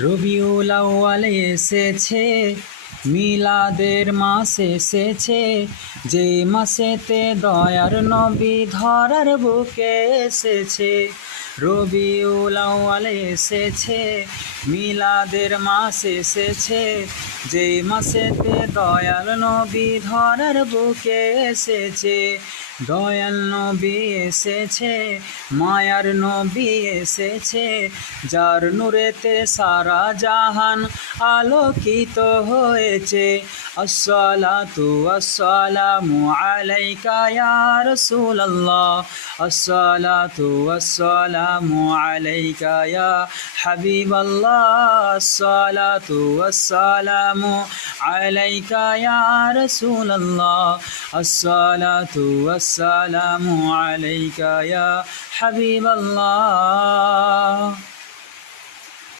রবিউল আউয়াল এসেছে, মিলাদের মাস এসেছে, যে মাসেতে দয়ার নবী ধরার বুকে এসেছে। রবিউল আউয়াল এসেছে, মিলাদের মাস এসেছে, যে মাসেতে দয়াল নবী ধরার বুকে এসেছে। দয়াল নবী এসেছে, মায়ার নবী এসেছে, যার নূরেতে সারা জাহান আলোকিত হয়েছে। আসসালাতু ওয়াসসালামু আলাইকা ইয়া রাসূলুল্লাহ, আসসালাতু ওয়াসসালামু আলাইকা ইয়া হাবিবাল্লাহ, আসসালাতু ওয়াসসালামু আলাইকা ইয়া রাসূলুল্লাহ, আসসালাতু ওয়াসসালামু আলাইকা ইয়া হাবিবাল্লাহ।